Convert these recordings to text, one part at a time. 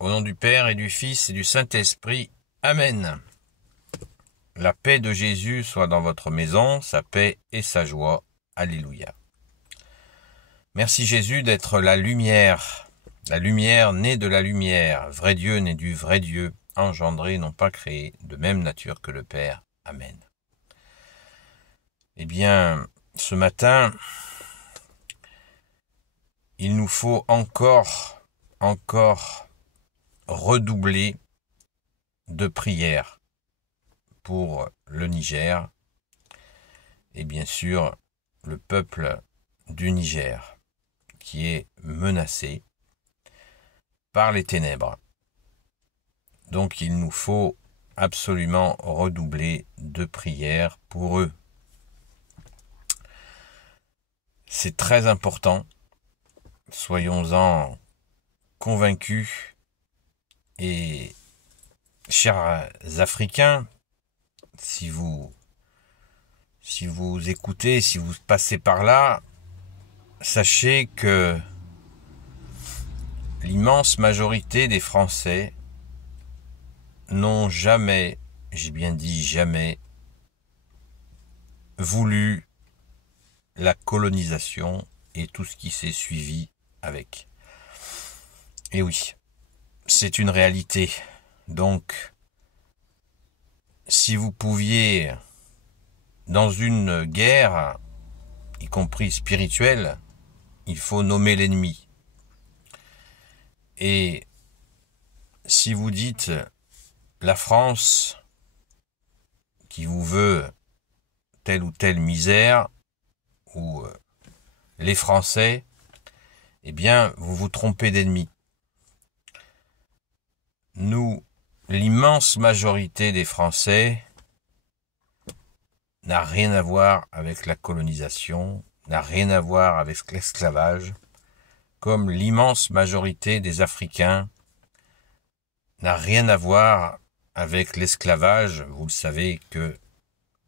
Au nom du Père et du Fils et du Saint-Esprit. Amen. La paix de Jésus soit dans votre maison, sa paix et sa joie. Alléluia. Merci Jésus d'être la lumière née de la lumière, vrai Dieu né du vrai Dieu, engendré, non pas créé, de même nature que le Père. Amen. Eh bien, ce matin, il nous faut encore redoubler de prières pour le Niger et bien sûr le peuple du Niger qui est menacé par les ténèbres. Donc il nous faut absolument redoubler de prières pour eux. C'est très important, soyons-en convaincus. Et chers Africains, si vous écoutez, si vous passez par là, sachez que l'immense majorité des Français n'ont jamais, j'ai bien dit jamais, voulu la colonisation et tout ce qui s'est suivi avec. Et oui, c'est une réalité. Donc, si vous pouviez, dans une guerre, y compris spirituelle, il faut nommer l'ennemi. Et si vous dites la France qui vous veut telle ou telle misère, ou les Français, eh bien, vous vous trompez d'ennemi. Nous, l'immense majorité des Français n'a rien à voir avec la colonisation, n'a rien à voir avec l'esclavage, comme l'immense majorité des Africains n'a rien à voir avec l'esclavage. Vous le savez que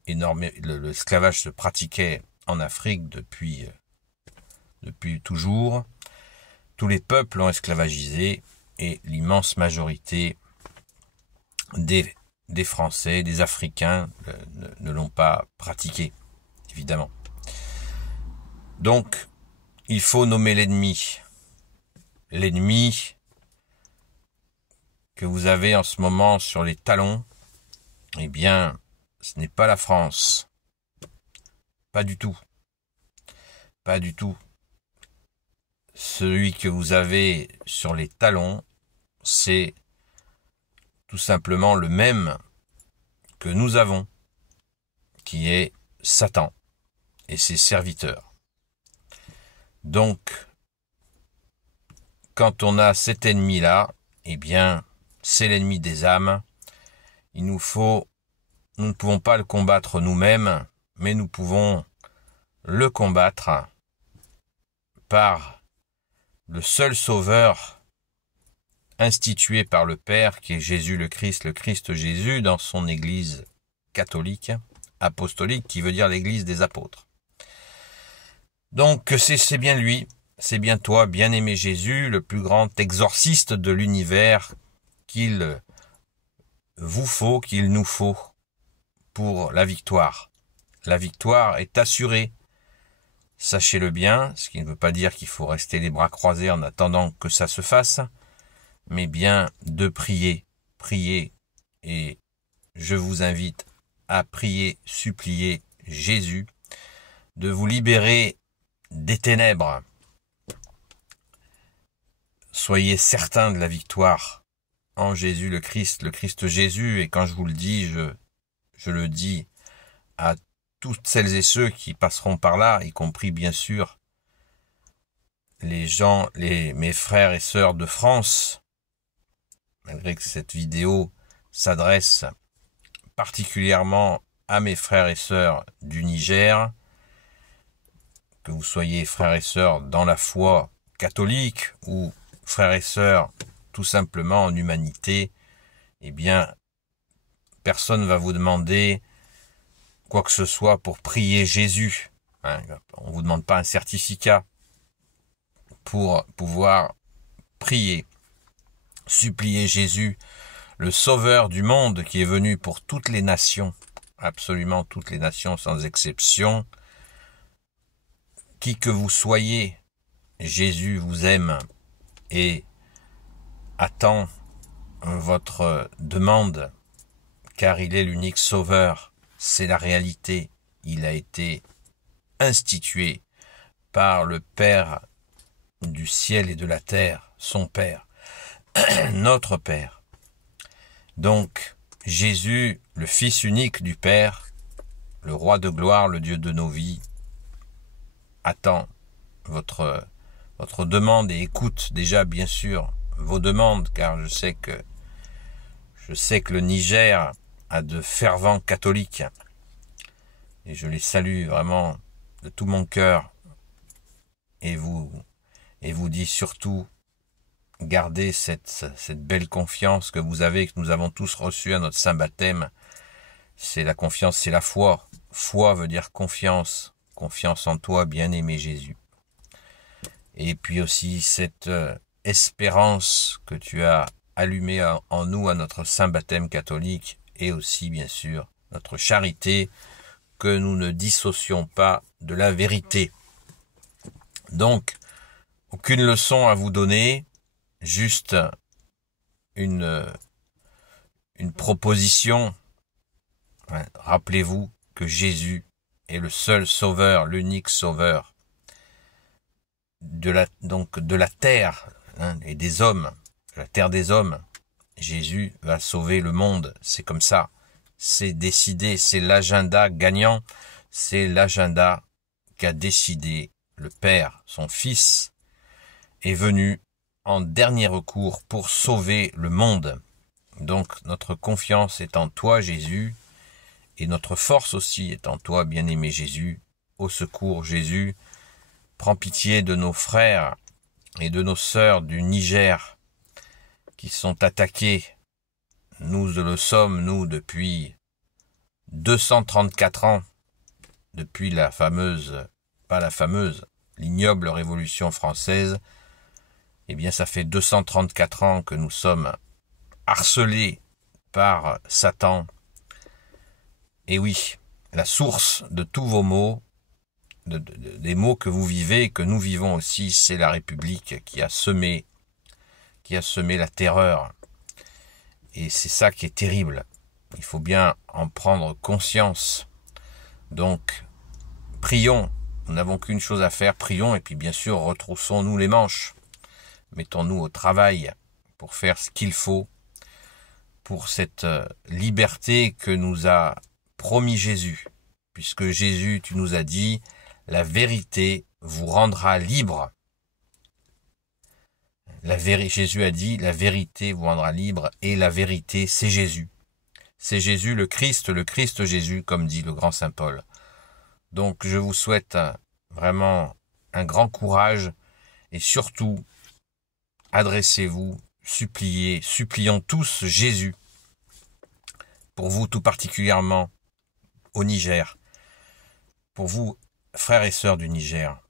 l'esclavage se pratiquait en Afrique depuis toujours. Tous les peuples ont esclavagisé. Et l'immense majorité des Français, des Africains ne l'ont pas pratiqué, évidemment. Donc, il faut nommer l'ennemi. L'ennemi que vous avez en ce moment sur les talons, eh bien, ce n'est pas la France. Pas du tout. Pas du tout. Celui que vous avez sur les talons, c'est tout simplement le même que nous avons, qui est Satan et ses serviteurs. Donc, quand on a cet ennemi-là, eh bien, c'est l'ennemi des âmes. Nous ne pouvons pas le combattre nous-mêmes, mais nous pouvons le combattre par le seul sauveur institué par le Père, qui est Jésus le Christ Jésus, dans son Église catholique, apostolique, qui veut dire l'Église des apôtres. Donc c'est bien lui, c'est bien toi, bien-aimé Jésus, le plus grand exorciste de l'univers, qu'il vous faut, qu'il nous faut pour la victoire. La victoire est assurée. Sachez-le bien, ce qui ne veut pas dire qu'il faut rester les bras croisés en attendant que ça se fasse, mais bien de prier, et je vous invite à prier, supplier Jésus de vous libérer des ténèbres. Soyez certains de la victoire en Jésus le Christ Jésus, et quand je vous le dis, je le dis à toutes celles et ceux qui passeront par là, y compris bien sûr mes frères et sœurs de France, malgré que cette vidéo s'adresse particulièrement à mes frères et sœurs du Niger, que vous soyez frères et sœurs dans la foi catholique ou frères et sœurs tout simplement en humanité, eh bien, personne ne va vous demander quoi que ce soit pour prier Jésus. On ne vous demande pas un certificat pour pouvoir prier. suppliez Jésus, le Sauveur du monde qui est venu pour toutes les nations, absolument toutes les nations sans exception. Qui que vous soyez, Jésus vous aime et attend votre demande, car il est l'unique Sauveur. C'est la réalité. Il a été institué par le Père du ciel et de la terre, son Père, notre Père. Donc, Jésus, le Fils unique du Père, le Roi de gloire, le Dieu de nos vies, attend votre demande et écoute déjà bien sûr vos demandes, car je sais que le Niger a de fervents catholiques et je les salue vraiment de tout mon cœur et vous dis surtout gardez cette belle confiance que vous avez, que nous avons tous reçue à notre saint baptême. C'est la confiance, c'est la foi. Foi veut dire confiance. Confiance en toi, bien-aimé Jésus. Et puis aussi cette espérance que tu as allumée en nous à notre saint baptême catholique, et aussi bien sûr notre charité, que nous ne dissocions pas de la vérité. Donc, aucune leçon à vous donner, juste une proposition. Rappelez-vous que Jésus est le seul sauveur, l'unique sauveur de la terre et des hommes, de la terre des hommes. Jésus va sauver le monde, c'est comme ça, c'est décidé, c'est l'agenda gagnant, c'est l'agenda qu'a décidé le Père. Son Fils est venu en dernier recours pour sauver le monde. Donc notre confiance est en toi, Jésus, et notre force aussi est en toi, bien-aimé Jésus. Au secours, Jésus, prends pitié de nos frères et de nos sœurs du Niger qui sont attaqués. Nous le sommes, nous, depuis 234 ans, depuis l'ignoble Révolution française. Eh bien, ça fait 234 ans que nous sommes harcelés par Satan. Et oui, la source de tous vos maux, des maux que vous vivez et que nous vivons aussi, c'est la République qui a semé la terreur. Et c'est ça qui est terrible. Il faut bien en prendre conscience. Donc, prions. Nous n'avons qu'une chose à faire, prions, et puis bien sûr, retroussons-nous les manches. Mettons-nous au travail pour faire ce qu'il faut pour cette liberté que nous a promis Jésus. Puisque Jésus, tu nous as dit, la vérité vous rendra libre. Jésus a dit, la vérité vous rendra libre, et la vérité, c'est Jésus. C'est Jésus le Christ Jésus, comme dit le grand Saint Paul. Donc je vous souhaite vraiment un grand courage, et surtout, adressez-vous, supplions tous Jésus, pour vous tout particulièrement au Niger, pour vous, frères et sœurs du Niger.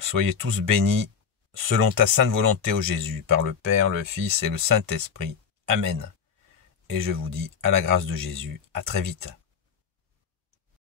Soyez tous bénis, selon ta sainte volonté, ô Jésus, par le Père, le Fils et le Saint-Esprit. Amen. Et je vous dis, à la grâce de Jésus, à très vite.